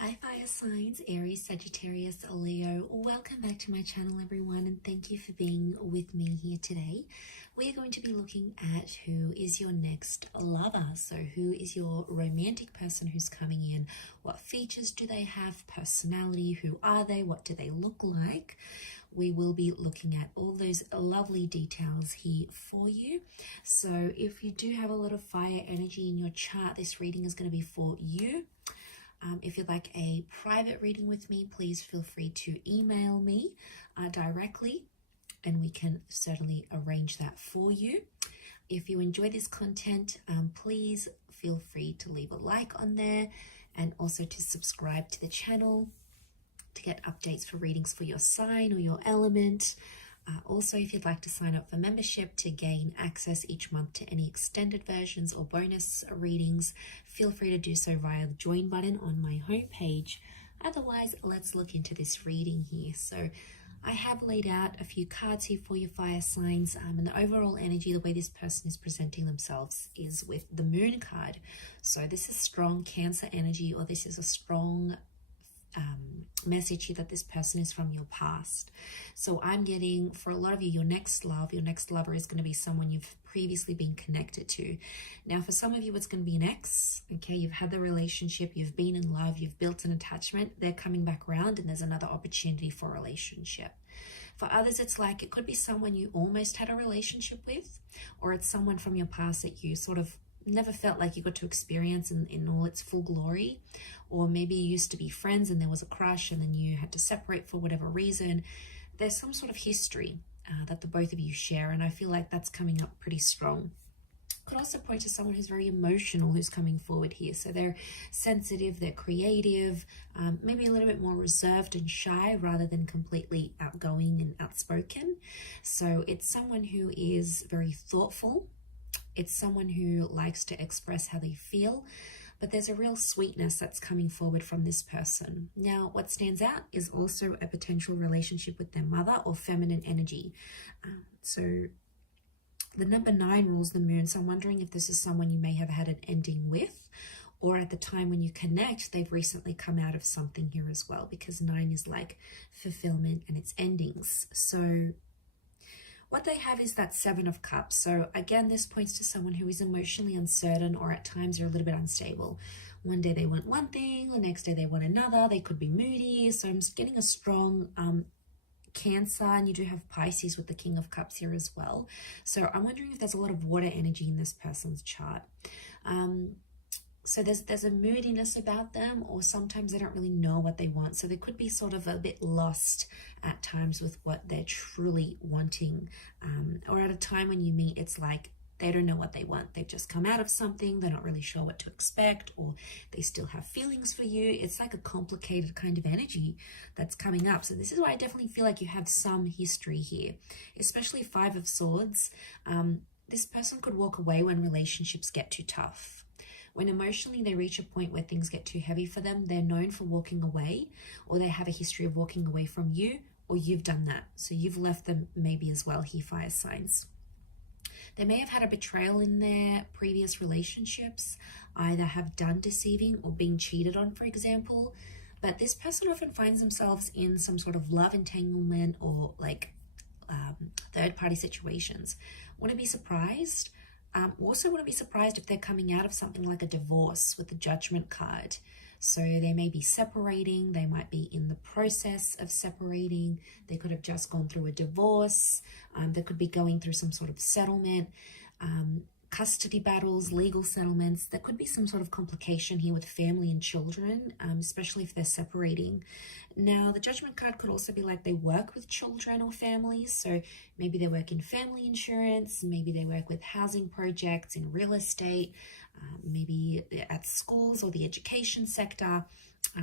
Hi fire signs, Aries, Sagittarius, Leo. Welcome back to my channel everyone, and thank you for being with me here today. We are going to be looking at who is your next lover. So who is your romantic person who's coming in? What features do they have? Personality, who are they? What do they look like? We will be looking at all those lovely details here for you. So if you do have a lot of fire energy in your chart, this reading is going to be for you. If you'd like a private reading with me, please feel free to email me directly, and we can certainly arrange that for you. If you enjoy this content, please feel free to leave a like on there and also to subscribe to the channel to get updates for readings for your sign or your element. Also, if you'd like to sign up for membership to gain access each month to any extended versions or bonus readings, feel free to do so via the join button on my homepage. Otherwise, let's look into this reading here. So I have laid out a few cards here for your fire signs, and the overall energy, the way this person is presenting themselves is with the moon card. So this is strong Cancer energy, or this is a strong message here that this person is from your past. So I'm getting, for a lot of you, your next lover is going to be someone you've previously been connected to. Now for some of you it's going to be an ex. Okay, you've had the relationship, you've been in love, you've built an attachment, they're coming back around and there's another opportunity for a relationship. For others, it's like it could be someone you almost had a relationship with, or it's someone from your past that you sort of never felt like you got to experience in all its full glory. Or maybe you used to be friends and there was a crush and then you had to separate for whatever reason. There's some sort of history that the both of you share, and I feel like that's coming up pretty strong. Could also point to someone who's very emotional who's coming forward here. So they're sensitive, they're creative, maybe a little bit more reserved and shy rather than completely outgoing and outspoken. So it's someone who is very thoughtful. It's someone who likes to express how they feel, but there's a real sweetness that's coming forward from this person. Now, what stands out is also a potential relationship with their mother or feminine energy. So the number 9 rules the moon, so I'm wondering if this is someone you may have had an ending with, or at the time when you connect, they've recently come out of something here as well, because 9 is like fulfillment and its endings. So what they have is that 7 of Cups. So again, this points to someone who is emotionally uncertain, or at times are a little bit unstable. One day they want one thing, the next day they want another. They could be moody. So I'm getting a strong Cancer, and you do have Pisces with the King of Cups here as well. So I'm wondering if there's a lot of water energy in this person's chart. So there's a moodiness about them, or sometimes they don't really know what they want. So they could be sort of a bit lost at times with what they're truly wanting. Or at a time when you meet, it's like they don't know what they want. They've just come out of something. They're not really sure what to expect, or they still have feelings for you. It's like a complicated kind of energy that's coming up. So this is why I definitely feel like you have some history here, especially 5 of Swords. This person could walk away when relationships get too tough. When emotionally they reach a point where things get too heavy for them, they're known for walking away, or they have a history of walking away from you, or you've done that. So you've left them maybe as well here, fire signs. They may have had a betrayal in their previous relationships, either have done deceiving or been cheated on, for example. But this person often finds themselves in some sort of love entanglement or like third-party situations. Wouldn't be surprised. Also wouldn't be surprised if they're coming out of something like a divorce with the Judgment card. So they may be separating, they might be in the process of separating, they could have just gone through a divorce, they could be going through some sort of settlement, custody battles, legal settlements. There could be some sort of complication here with family and children, especially if they're separating. Now, the Judgment card could also be like they work with children or families. So maybe they work in family insurance, maybe they work with housing projects, in real estate, maybe at schools or the education sector.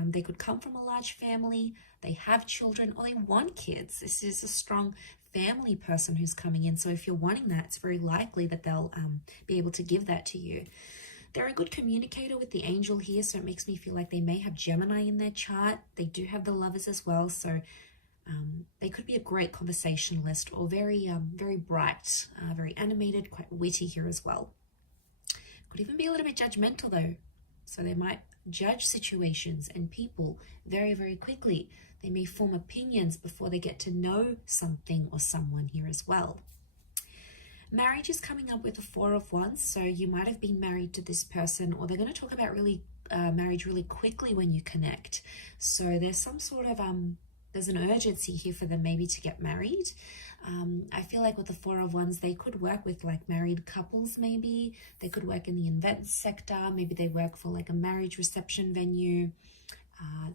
They could come from a large family, they have children, or they want kids. This is a strong family person who's coming in. So if you're wanting that, it's very likely that they'll be able to give that to you. They're a good communicator with the angel here, so it makes me feel like they may have Gemini in their chart. They do have the Lovers as well, so they could be a great conversationalist, or very bright, very animated, quite witty here as well. Could even be a little bit judgmental though. So they might judge situations and people very, very quickly. They may form opinions before they get to know something or someone here as well. Marriage is coming up with the Four of Wands, so you might have been married to this person, or they're going to talk about marriage really quickly when you connect. So there's some sort of there's an urgency here for them maybe to get married. I feel like with the Four of Wands, they could work with like married couples maybe. They could work in the events sector. Maybe they work for like a marriage reception venue,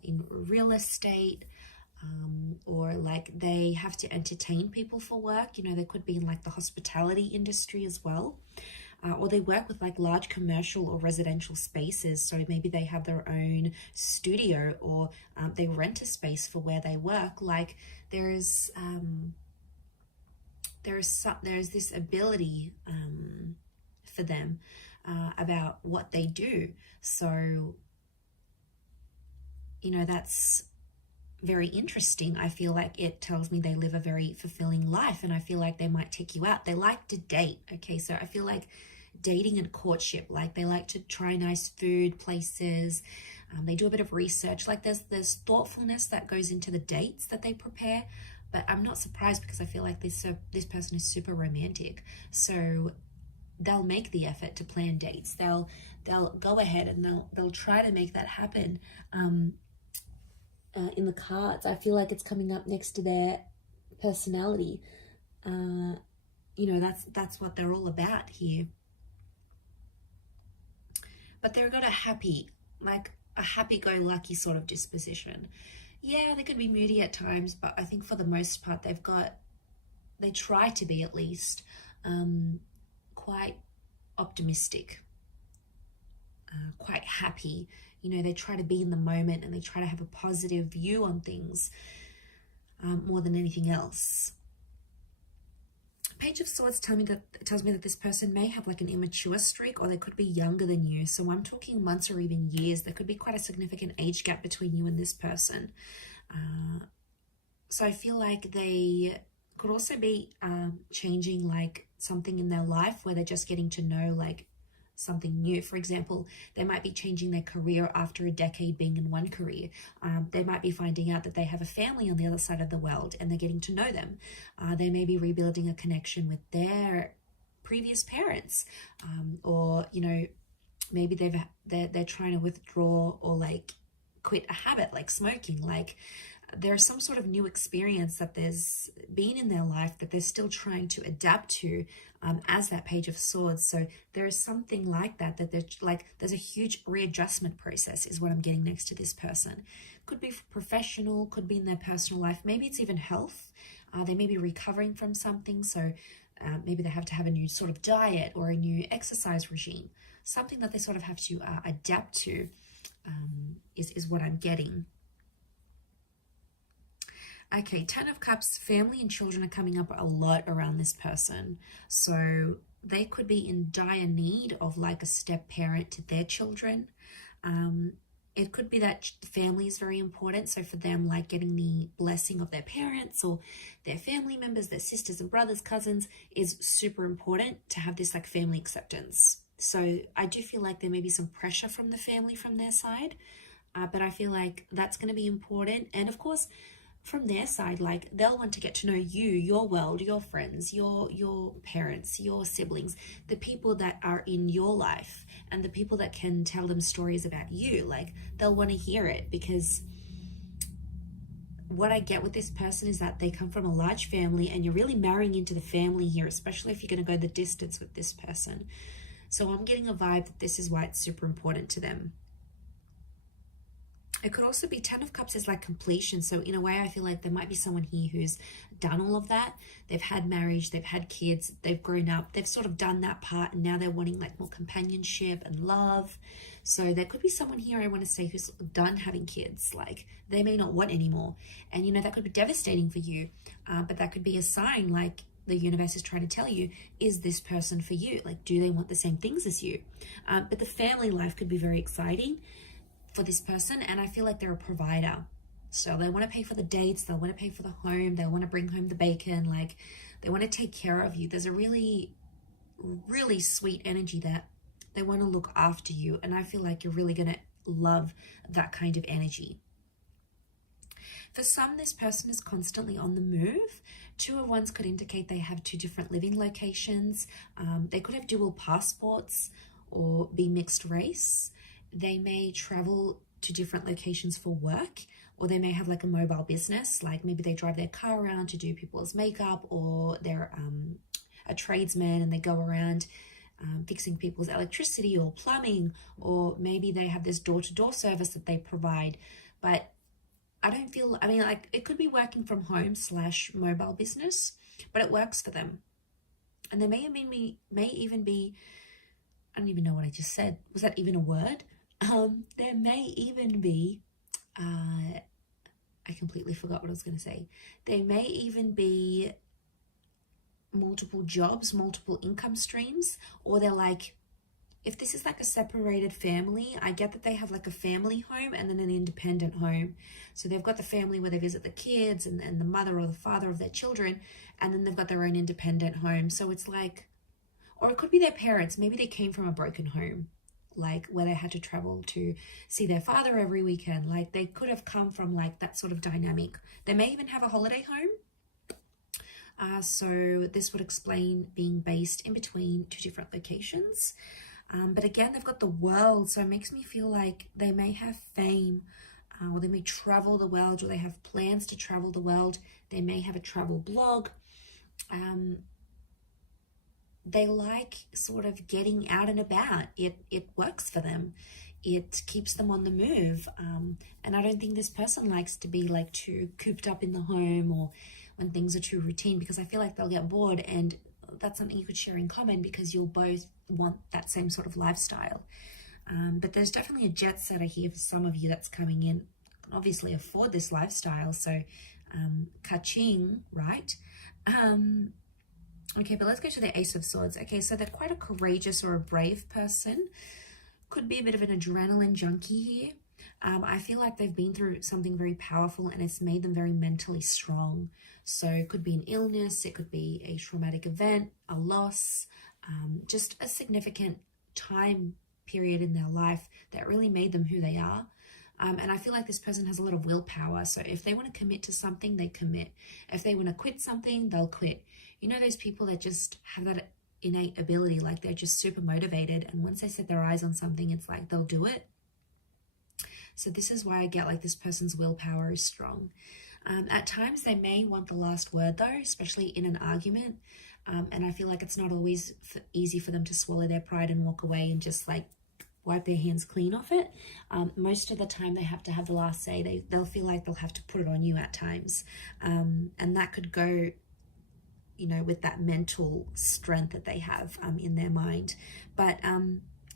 in real estate, or like they have to entertain people for work. You know, they could be in like the hospitality industry as well. Or they work with like large commercial or residential spaces. So maybe they have their own studio, or they rent a space for where they work. Like there's this ability for them about what they do. So, you know, that's very interesting. I feel like it tells me they live a very fulfilling life, and I feel like they might take you out. They like to date. Okay, so I feel like dating and courtship, like they like to try nice food places. They do a bit of research. Like there's thoughtfulness that goes into the dates that they prepare. But I'm not surprised, because I feel like this person is super romantic. So they'll make the effort to plan dates. They'll go ahead and they'll try to make that happen. In the cards, I feel like it's coming up next to their personality. You know, that's what they're all about here. But they've got a happy-go-lucky sort of disposition. Yeah, they could be moody at times, but I think for the most part, they try to be at least quite optimistic, quite happy. You know, they try to be in the moment, and they try to have a positive view on things more than anything else. Page of Swords tells me that this person may have like an immature streak, or they could be younger than you. So I'm talking months or even years. There could be quite a significant age gap between you and this person. So I feel like they could also be changing like something in their life, where they're just getting to know like something new. For example, they might be changing their career after a decade being in one career. They might be finding out that they have a family on the other side of the world, and they're getting to know them. They may be rebuilding a connection with their previous parents, or you know, maybe they're trying to withdraw or like quit a habit like smoking. Like there's some sort of new experience that there's been in their life that they're still trying to adapt to, as that Page of Swords. So there is something like that there's a huge readjustment process is what I'm getting next to this person. Could be professional, could be in their personal life. Maybe it's even health. They may be recovering from something. So maybe they have to have a new sort of diet or a new exercise regime. Something that they sort of have to adapt to is what I'm getting. Okay, Ten of Cups, family and children are coming up a lot around this person. So they could be in dire need of like a step parent to their children. It could be that family is very important. So for them, like getting the blessing of their parents or their family members, their sisters and brothers, cousins, is super important to have this like family acceptance. So I do feel like there may be some pressure from the family from their side, but I feel like that's going to be important. And of course, from their side, like they'll want to get to know you, your world, your friends, your parents, your siblings, the people that are in your life, and the people that can tell them stories about you. Like they'll want to hear it, because what I get with this person is that they come from a large family, and you're really marrying into the family here, especially if you're going to go the distance with this person. So I'm getting a vibe that this is why it's super important to them. It could also be Ten of Cups is like completion. So in a way, I feel like there might be someone here who's done all of that. They've had marriage, they've had kids, they've grown up, they've sort of done that part, and now they're wanting like more companionship and love. So there could be someone here, I want to say, who's done having kids. Like they may not want anymore. And you know, that could be devastating for you, but that could be a sign like the universe is trying to tell you, is this person for you? Like, do they want the same things as you? But the family life could be very exciting for this person, and I feel like they're a provider. So they want to pay for the dates, they want to pay for the home, they want to bring home the bacon, like they want to take care of you. There's a really, really sweet energy that They want to look after you. And I feel like you're really going to love that kind of energy. For some, this person is constantly on the move. 2 of Wands could indicate they have 2 different living locations. They could have dual passports or be mixed race. They may travel to different locations for work, or they may have like a mobile business, like maybe they drive their car around to do people's makeup, or they're a tradesman and they go around fixing people's electricity or plumbing, or maybe they have this door-to-door service that they provide. But I don't feel, I mean, like it could be working from home / mobile business, but it works for them. And there may even be, I don't even know what I just said. Was that even a word? There may even be, I completely forgot what I was going to say. There may even be multiple jobs, multiple income streams, or they're like, if this is like a separated family, I get that they have like a family home and then an independent home. So they've got the family where they visit the kids and the mother or the father of their children, and then they've got their own independent home. So it's like, or it could be their parents. Maybe they came from a broken home, like where they had to travel to see their father every weekend. Like they could have come from like that sort of dynamic. They may even have a holiday home. So this would explain being based in between 2 different locations. But again, they've got the world, so it makes me feel like they may have fame, or they may travel the world, or they have plans to travel the world. They may have a travel blog. They like sort of getting out and about. It works for them. It keeps them on the move. And I don't think this person likes to be like too cooped up in the home, or when things are too routine, because I feel like they'll get bored, and that's something you could share in common because you'll both want that same sort of lifestyle. But there's definitely a jet setter here for some of you that's coming in, can obviously afford this lifestyle. So ka-ching, right? Okay, but let's go to the Ace of Swords. Okay, so they're quite a courageous or a brave person. Could be a bit of an adrenaline junkie here. I feel like they've been through something very powerful and it's made them very mentally strong. So it could be an illness, it could be a traumatic event, a loss, just a significant time period in their life that really made them who they are. And I feel like this person has a lot of willpower. So if they want to commit to something, they commit. If they want to quit something, they'll quit. You know, those people that just have that innate ability, like they're just super motivated. And once they set their eyes on something, it's like they'll do it. So this is why I get like this person's willpower is strong. At times they may want the last word though, especially in an argument. And I feel like it's not always easy for them to swallow their pride and walk away and just like wipe their hands clean off it. Most of the time they have to have the last say. They'll feel like they'll have to put it on you at times. And that could go, you know, with that mental strength that they have in their mind. But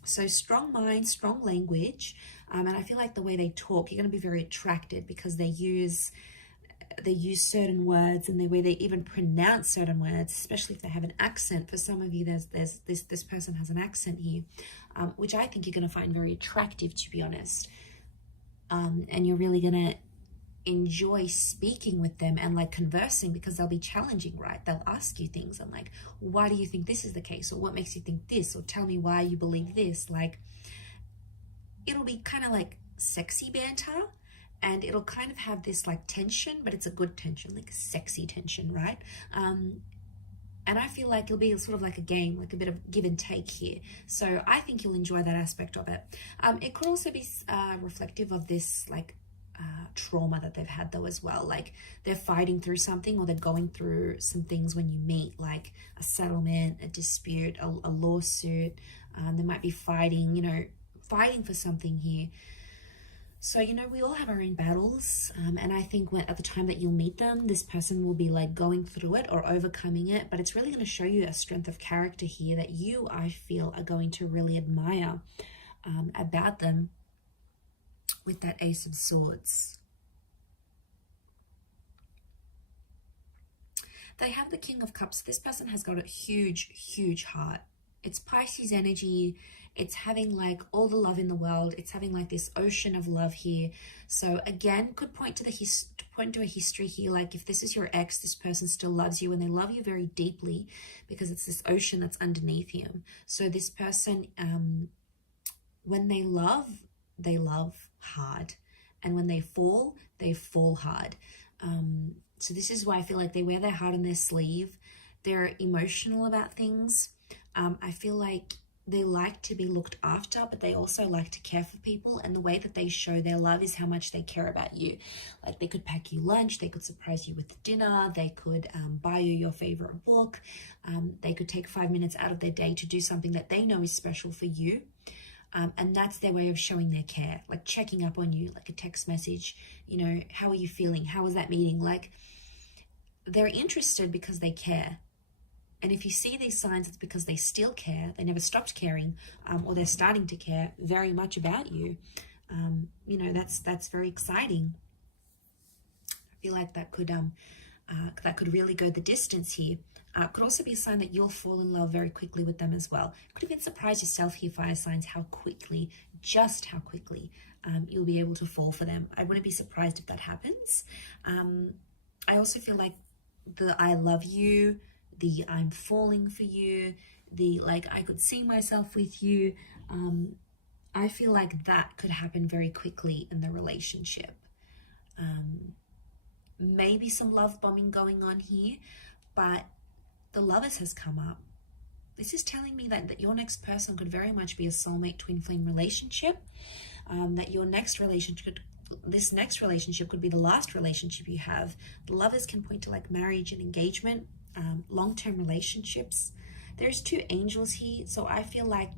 so strong mind, strong language. And I feel like the way they talk, you're going to be very attracted because they use certain words, and the way they even pronounce certain words, especially if they have an accent. For some of you, this person has an accent here, which I think you're going to find very attractive, to be honest. And you're really going to enjoy speaking with them and like conversing, because they'll be challenging, right? They'll ask you things and like, why do you think this is the case? Or what makes you think this? Or tell me why you believe this. Like, it'll be kind of like sexy banter. And it'll kind of have this like tension, but it's a good tension, like a sexy tension, right? And I feel like it'll be sort of like a game, like a bit of give and take here. So I think you'll enjoy that aspect of it. It could also be reflective of this like trauma that they've had though as well. Like they're fighting through something, or they're going through some things when you meet, like a settlement, a dispute, a lawsuit. They might be fighting, you know, fighting for something here. So, you know, we all have our own battles. And I think at the time that you'll meet them, this person will be like going through it or overcoming it. But it's really going to show you a strength of character here that you, I feel, are going to really admire about them with that Ace of Swords. They have the King of Cups. This person has got a huge, huge heart. It's Pisces energy. It's having like all the love in the world. It's having like this ocean of love here. So again, could point to a history here. Like if this is your ex, this person still loves you and they love you very deeply because it's this ocean that's underneath him. So this person, when they love hard. And when they fall hard. So this is why I feel like they wear their heart on their sleeve. They're emotional about things. I feel like they like to be looked after, but they also like to care for people. And the way that they show their love is how much they care about you. Like they could pack you lunch, they could surprise you with dinner, they could buy you your favorite book. They could take 5 minutes out of their day to do something that they know is special for you. And that's their way of showing their care, like checking up on you, like a text message, you know, how are you feeling? How was that meeting? Like they're interested because they care. And if you see these signs, it's because they still care. They never stopped caring, or they're starting to care very much about you. You know, that's very exciting. I feel like that could really go the distance here. Could also be a sign that you'll fall in love very quickly with them as well. Could even surprise yourself here, fire signs, just how quickly you'll be able to fall for them. I wouldn't be surprised if that happens. I also feel like the I love you, the I'm falling for you, the like I could see myself with you. I feel like that could happen very quickly in the relationship. Maybe some love bombing going on here, but the Lovers has come up. This is telling me that your next person could very much be a soulmate twin flame relationship. That your next relationship, this next relationship could be the last relationship you have. The Lovers can point to like marriage and engagement, long-term relationships. There's 2 angels here, so I feel like,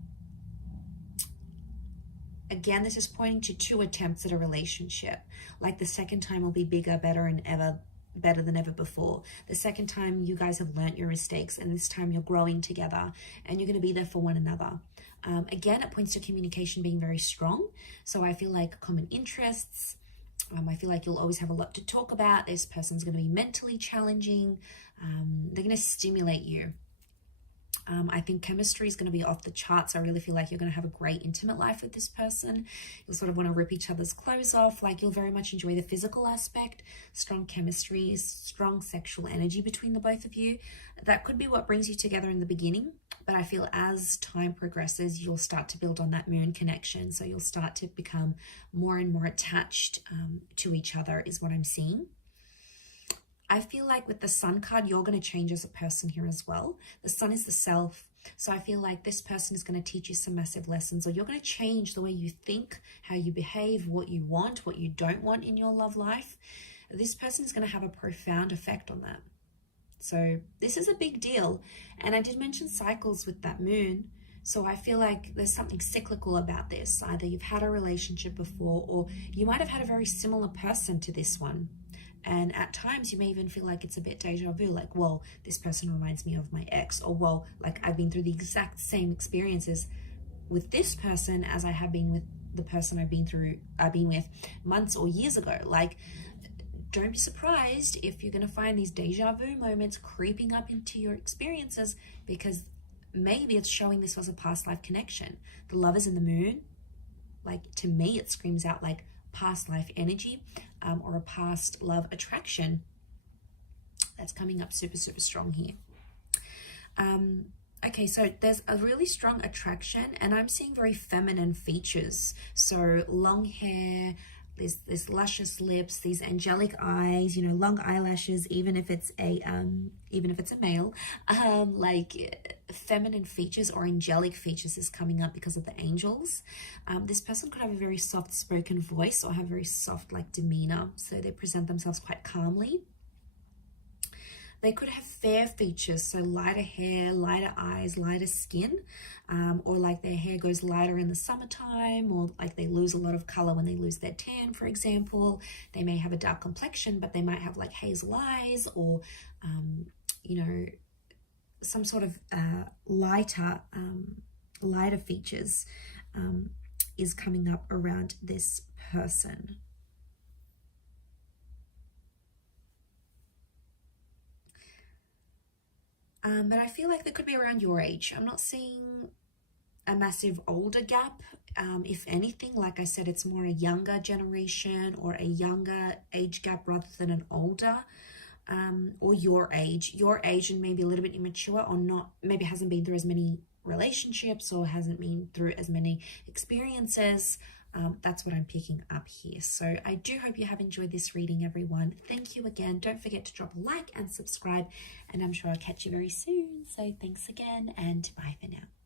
again, this is pointing to 2 attempts at a relationship. Like the second time will be bigger, better than ever before. The second time you guys have learnt your mistakes, and this time you're growing together and you're going to be there for one another. Again, it points to communication being very strong. So I feel like common interests. I feel like you'll always have a lot to talk about. This person's going to be mentally challenging. They're going to stimulate you. I think chemistry is going to be off the charts. I really feel like you're going to have a great intimate life with this person. You'll sort of want to rip each other's clothes off. Like you'll very much enjoy the physical aspect, strong chemistry, strong sexual energy between the both of you. That could be what brings you together in the beginning. But I feel as time progresses, you'll start to build on that moon connection. So you'll start to become more and more attached to each other is what I'm seeing. I feel like with the Sun card, you're going to change as a person here as well. The Sun is the self. So I feel like this person is going to teach you some massive lessons, or you're going to change the way you think, how you behave, what you want, what you don't want in your love life. This person is going to have a profound effect on that. So this is a big deal. And I did mention cycles with that moon. So I feel like there's something cyclical about this. Either you've had a relationship before, or you might have had a very similar person to this one. And at times you may even feel like it's a bit deja vu, like, whoa, this person reminds me of my ex, or whoa, like I've been through the exact same experiences with this person as I have been with the person I've been with months or years ago. Like, don't be surprised if you're going to find these deja vu moments creeping up into your experiences, because maybe it's showing this was a past life connection. The Lovers in the moon, like to me, it screams out like past life energy, or a past love attraction that's coming up super, super strong here. Okay, so there's a really strong attraction, and I'm seeing very feminine features. So long hair, this luscious lips, these angelic eyes, you know, long eyelashes, even if it's a male, like feminine features or angelic features is coming up because of the angels. This person could have a very soft spoken voice or have very soft like demeanor, so they present themselves quite calmly. They could have fair features, so lighter hair, lighter eyes, lighter skin, or like their hair goes lighter in the summertime, or like they lose a lot of color when they lose their tan, for example. They may have a dark complexion, but they might have like hazel eyes, or, you know, some sort of lighter features is coming up around this person. But I feel like they could be around your age. I'm not seeing a massive older gap. If anything, like I said, it's more a younger generation or a younger age gap rather than an older, or your age and maybe a little bit immature, or not, maybe hasn't been through as many relationships or hasn't been through as many experiences. That's what I'm picking up here. So I do hope you have enjoyed this reading, everyone. Thank you again. Don't forget to drop a like and subscribe, and I'm sure I'll catch you very soon. So thanks again, and bye for now.